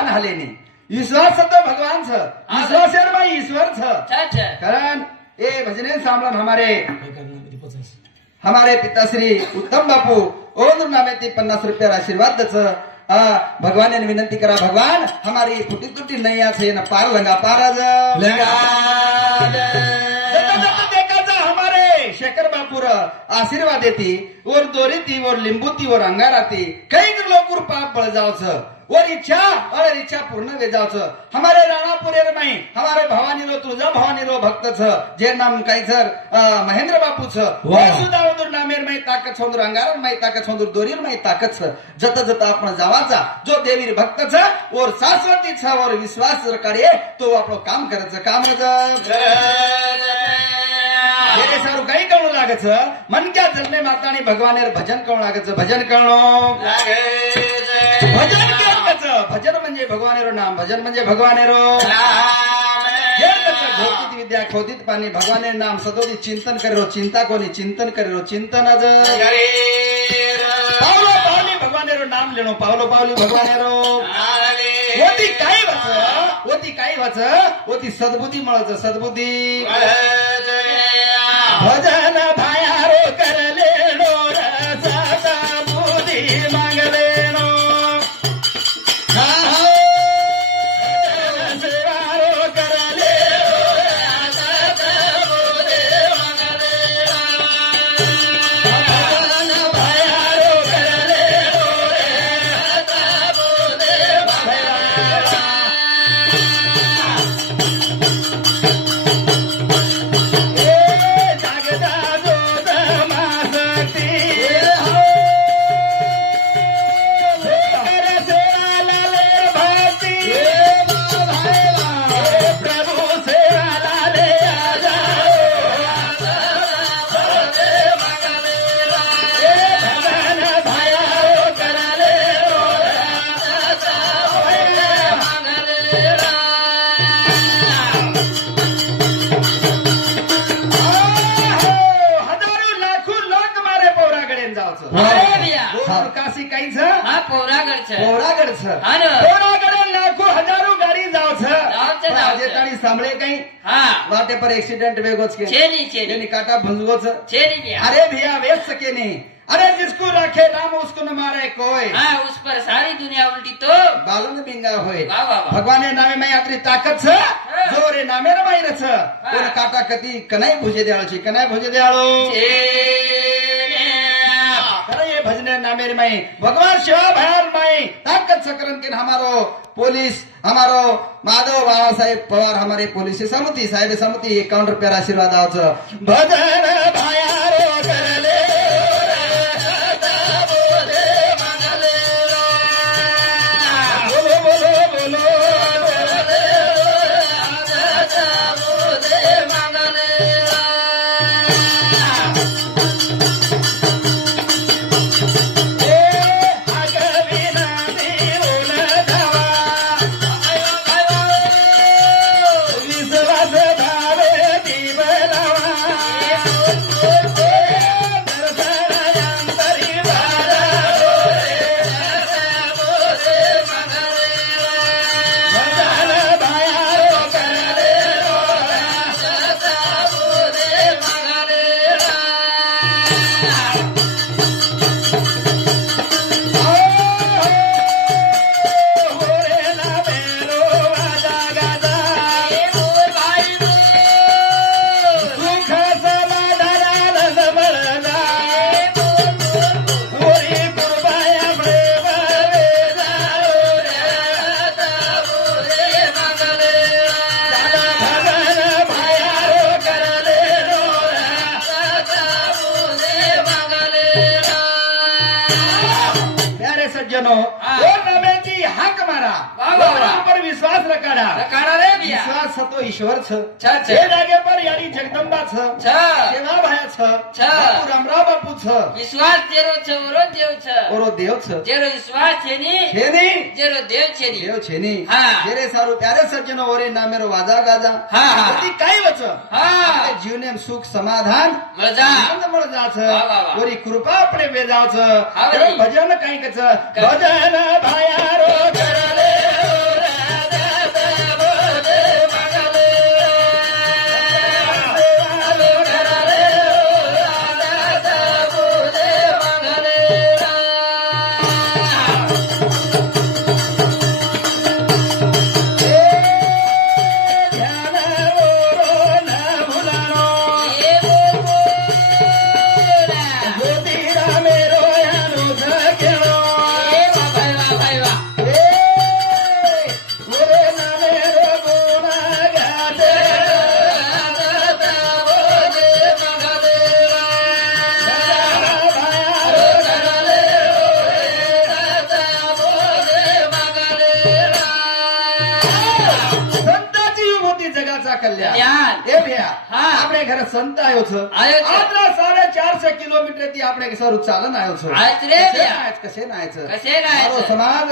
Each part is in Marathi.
भगवान हालेनी विश्वास तो भगवान छ विश्वास यार भाई ईश्वर छ कारण ए भजने सामलन हमारे पिताश्री उत्तम बापू ओम नामे 50 रुपया आशीर्वाद दच भगवान ने विनंती करा भगवान हमारी टूटी टूटी नैया छे न पार लंगा पाराज हमारे शेखर बापूर आशीर्वाद देती और दोरीती और लिंबूती और अंगाराती कई लोग पाप बळ जावच और इच्छा पूर्ण वे जावच हमारे राणापुरेर में हमारे भवानी रो तुळजा भवानी रो भक्त छ जे नाम काही सर महेंद्र बापू छ सुदावदूर नामेर में ताकत छोंदूर अंगार में ताकत छोंदूर दोरीर में ताकत छ जत जत आपण जावाचा जो देवीर भक्त छ और शाश्वती छ और विश्वास जर करे तो आपलो काम करच काम ये सारू काही कळू लागच मन क्या जन्मे मातानी भगवानेर भजन कळू लागच भजन कळणो भजन भजन म्हणजे भगवानेरो नाम भजन म्हणजे भगवानेरो भौतिक विद्या खोदित पाणी भगवाने नाम सदोदी चिंतन करेरो चिंता कोणी चिंतन करेरो चिंतन अज पावलो पावली भगवानेरो नाम लेणो पावलो पावली भगवानेरो होती काय वाच होती सद्बुद्धी मळच सद्बुद्धी भजन भायारो करलेनो रसाचा बुद्धी मागलेनो सांभळे काही वाटे पर एक्सीडेंट वेगोच के छेनी काटा भंजगोच अरे भैया वेच सके नहीं अरे जिसको रखे नाम उसको न मारे कोई उस पर सारी दुनिया उल्टी तो बालन बिंगा होय भगवान ने नामे में यात्री ताकत छ जोरे नामे रे माई रछ कोन काटा कती कनाई भुजे देळो छी कनाई भुजे देळो अरे ये भजने नामे रे माई भगवान शिवा भयार माई ताकत सकरन के हमारो पुलिस हमारो माधव बाबा साहेब पवार हमारे पुलिस समिति साहेब समिति 51 रुपया आशीर्वाद आवच भजन भायारो करले विश्वास रकाड़ा रे भैया विश्वास तो ईश्वर छ छे जागे पर यानी जगदम्बा छ सेवा भाया छ रामराव बापू छ विश्वास तेरो छ ओरो देव छ जेरो विश्वास छे नी जेरो देव छे नी जेरे सारू प्यारे सज्जनो ओरे नामेरो वाजा गाजा होती काय वच जीवने सुख समाधान मजा आनंद मळ जा छ ओरी कृपा अपने वे जाव छ भजन काही कच भजन भायारो करले कल्याण कल्याण. એ ભૈયા હા. આપણે ઘરે સંત આવ્યો છે આવ્યો છે. આપણા 450 કિલોમીટર થી આપણે સારું ચાલન આવ્યો છે આજ રે ભૈયા. કશે ના છે કશે ના મારો છે. સમાજ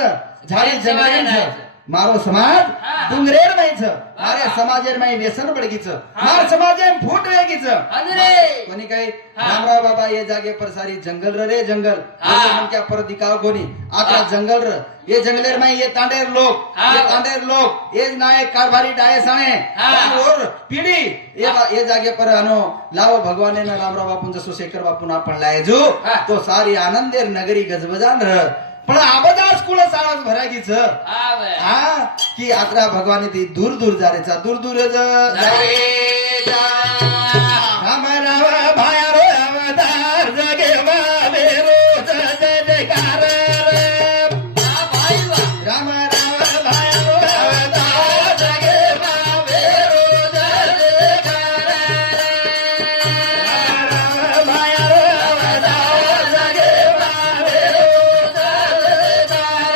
ઝાડી સમાજ જંગલેર ના છે છે. મારો સમાજ હા. ડુંગરેર માં છે મારે હા. સમાજેર માં વ્યસન પડગી છે હા. માર સમાજે ફૂટ વેગી છે અરે. કોની કઈ હા. રામરાવ બાબા એ જાગે પર સારી જંગલ રે જंगल હા. मन क्या पर दिखाओ कोनी आता હા. जंगल र ये जंगलेर में ये तांडेर लोग હા. ये तांडेर लोग ये नाय कारभारी डाये साणे હા. और पीढ़ी ये जागे पर आनो लावो भगवाने ना रामराव बापू जसो शेखर बापू ना पण लाये जो હા. तो सारी आनंदेर नगरी गजबजान र पण आ બધા સ્કૂલ શાળા ભરાગી છે આવે. હા की यात्रा भगवानी थी दूर दूर जा रे चा दूर दूर जारे जा. राम राम भाया रो अवतार जगे मावे रोज जयकार આ ભાઈ વાહ. राम राम भाया रो अवतार जगे मावे रोज जयकार राम भाया रो अवतार जगे मावे रोज जयकार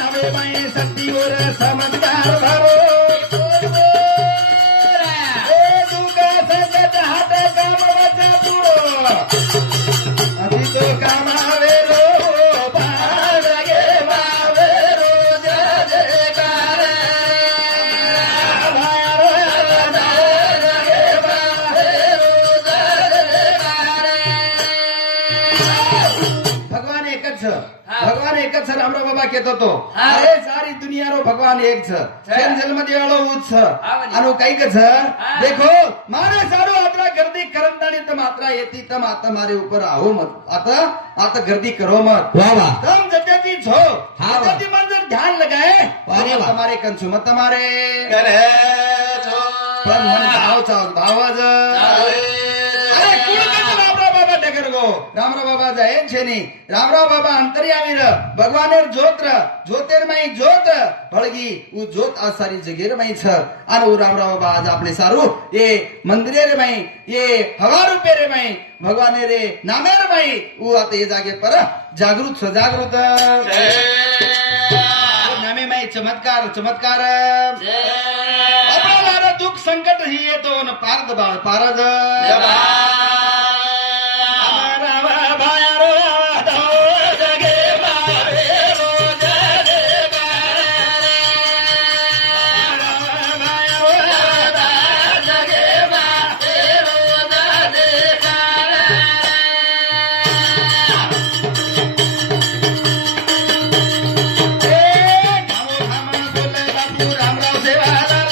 नवे माई शक्ति और चमत्कार भरो ए दुर्गा संकट हट काम बचा पूरो अभी तो कमावे रो बाहर लगे मावे रो जय जयकार भारो अवतार लगे मावे रो जय जयकार भगवान एक જ છે હા. ભગવાન એક જ છે રામરાવ બાબા કહેતો તો હા. અરે સારી દુનિયાનો ભગવાન એક છે જેમ જન્મ દેવાળો હું જ છે આવડી. આનું કઈક છે હા. દેખો મારે સારું આતરા ગર્દી કરમદાની તમ આતરા એતી તમ આ તમારે ઉપર આવો મત આત ગર્દી કરો મત વાહ વાહ તમ જજતી છો હા. જજતી મંજર ધ્યાન લગાए અરે વાહ. તમારે કંસુ મત તમારે કરે છો. પણ મન ભાવ ચાવ ભાવ જ અરે કુળ કંસ રામરાવ બાબા ડગર ગો રામરાવ બાબા જાય છે ની રામરાવ બાબા અંતર્યામી ર ભગવાનેર જોત ર જોતેર માં જોત ભળગી ઉ જોત આ સારી જગેર માં છ અને ઉ રામરાવ બાબા આજ આપણે સારું એ મંદિરે રે માં એ હવા રૂપે રે માં ભગવાને રે નામે રે માં ઉ આતે એ જાગે પર જાગૃત સજાગૃત નામે માં ચમત્કાર ચમત્કાર આપણા લારા દુઃખ સંકટ હીએ તો ન પાર દબાળ પાર જ અમારા ભાયા રો આધાર જગે મારે રો જય જયકાર અમારા ભાયા રો આધાર જગે મારે રો જય જયકાર એ ધામો ધામા બોલે બાપુ રામરાવ સેવાલાલ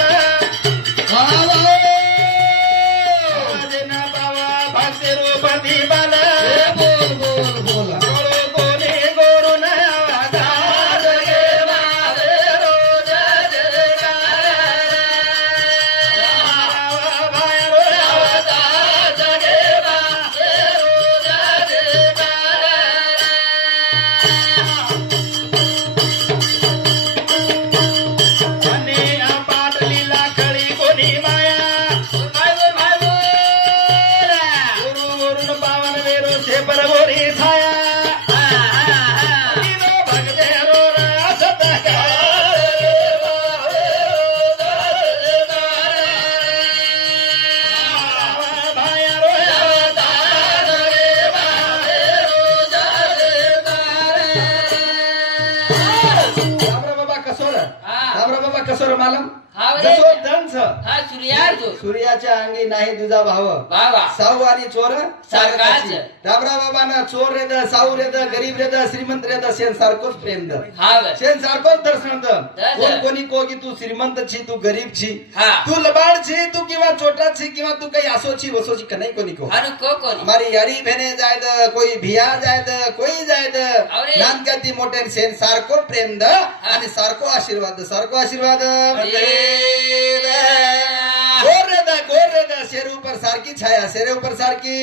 આજના બાવા ભાગતેરો પ્રતિબાલ બોલ બોલ બોલ ગોળો ગોને ગોરો ના આધાર જગે મારે રો જય જયકાર ભાઈ રો આધાર જગે મારે રો જય જયકાર અને આ પાટલી લાકડી કોની માયા ગુરુ વરુણ પાવન વેરો છે પર ગોરી છાયા દીનો ભગતેરો રાસ બાબા કસોર હા. રામરાવ બાબા કસોર માલમ હા, રે. જસો ધન છે હા सूर्यार जो. सूर्याच्या अंगी नाही दुजा भाव वाह वाह. साववारी चोर सारखाच. रामराव बाबाना चोर रे द साऊ रे द गरीब रे द श्रीमंत रे द शेन सारखोच प्रेम द हाव. शेन सारखोच दर्शन द दर्शन. कोण कोणी कोगी तू श्रीमंत छी तू गरीब छी हा. तू लबाड छी तू किंवा छोटा छी किंवा तू काही असो छी वसो छी कनाई कोणी को अनु को कोणी. हमारी यारी बहने जाय द कोई भिया जाय द कोई जाय द अरे. नानकती मोठे शेन सारखो प्रेम द आणि सारखो आशीर्वाद सारखो आशीर्वाद गोर रे द शेर ऊपर सारखी छाया शेरे ऊपर सारखी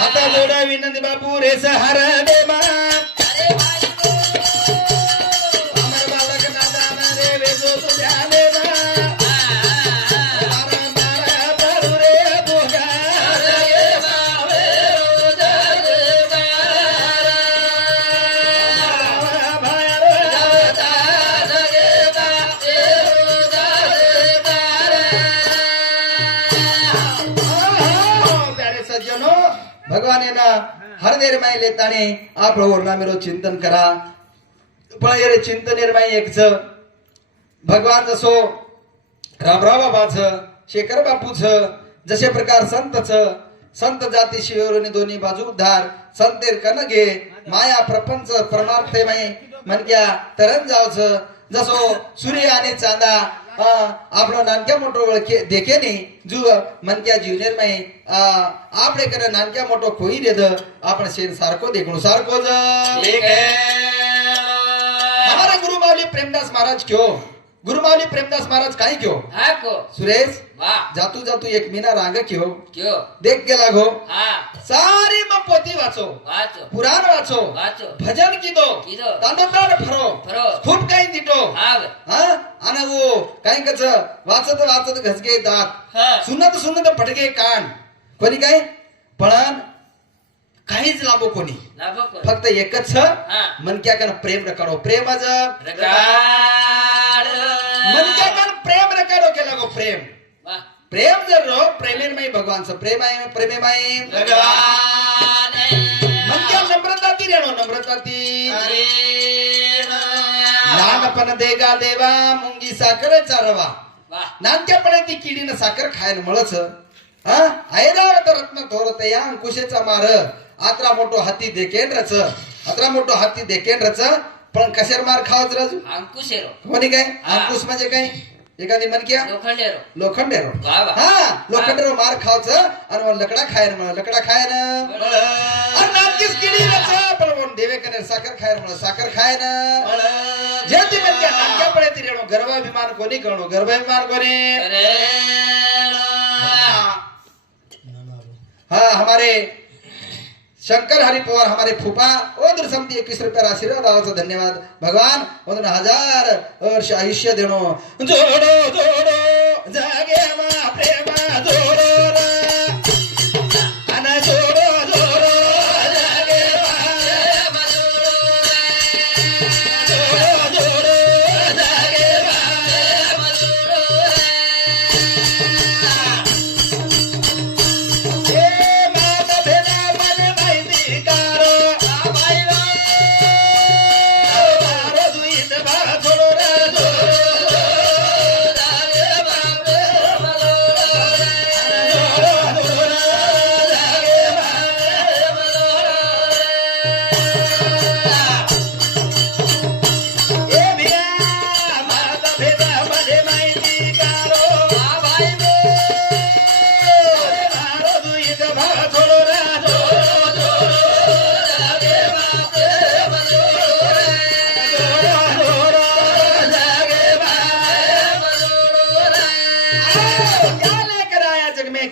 हाता जोडा विनंती बापू रे सहार दे मा अरे भाई को. अमर बालक दादा रे वेजो तुझ्या दे मा मारा मारा बारू रे बोगा जगे मावे रो जगे मारा भगवान ना हर देर माई लेताने आपलं वर्णा मेरो चिंतन करा पण ये चिंतन निर्माई एकच भगवान जसो रामराव बाबाच शेखर बापूच जसे प्रकार संत जाती शिवरोनी दोन्ही बाजू उद्धार संतेर कनगे माया प्रपंच परमार्थे माई मनक्या तरण जावच जसो सूर्य आणि चांदा आपलं नानक्या मोठो देखे नाही जू मनक्या जीवनेर माई आपले कर नानक्या मोठो खोई देद आपण शेन सारखो देखणू सारखो हमारा गुरु माऊली प्रेमदास महाराज क्यों गुरु माऊली प्रेमदास महाराज काय क्यों सुरेश जातू जातू एक मीना रांग क्यों देख गेला गो सारी मग पोती वाचो पुराण वाचो भजन कीदो तांडवताड फरो खूप काही दिटो आणि वो काही कच वाचत वाचत घसगे दात सुनत फटके कान कोणी काय पण काहीच लाभो कोणी फक्त एकच मनक्या कन प्रेम रकाडो प्रेमच मनक्या कन प्रेम रकाडो केला गो प्रेम प्रेम जर रो प्रेमेन माई भगवानचं प्रेम आहे प्रेमे माई भगवान मनक्या नम्रता ती रेणो नम्रता ती लहानपण देगा देवा मुंगी साखर चारवा नानक्यापणे ती किडीनं साखर खायला मळच ऐरावत रत्न थोरत या अंकुशेचा मार आत्रा मोठो हाती देखेन रच पण कशार मार खावच रज अंकुशेरो कोणी काय अंकुश म्हणजे काय एखादी मनक्या लोखंडेरो लोखंडेरो मार खावच आणि लकडा खायन म्हणा लकडा खायन आणि नानकीच किडी रच पण देवे कने साखर खायन म्हणा साखर खायन जे ती मनक्या नानक्या पडे ती रेणो गर्भाभिमान कोणी करणो गर्भाभिमान कोणी हमारे शंकर हरि पवार हमारे फूफा ओदर समती 21 रुपया आशीर्वाद आवाचा धन्यवाद भगवान ओदर 1000 वर्ष आयुष्य देणो जोडो जोडो जागे मा प्रेमा जोडो अन जोडो जोडो जागे मा जोडो जोडो जागे मा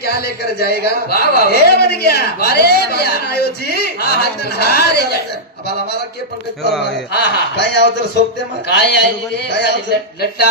क्या लेकर जाएगा बन गया आयो जी अब हमारा के पंकज काय आव तर सोपते मग काय आई लट्टा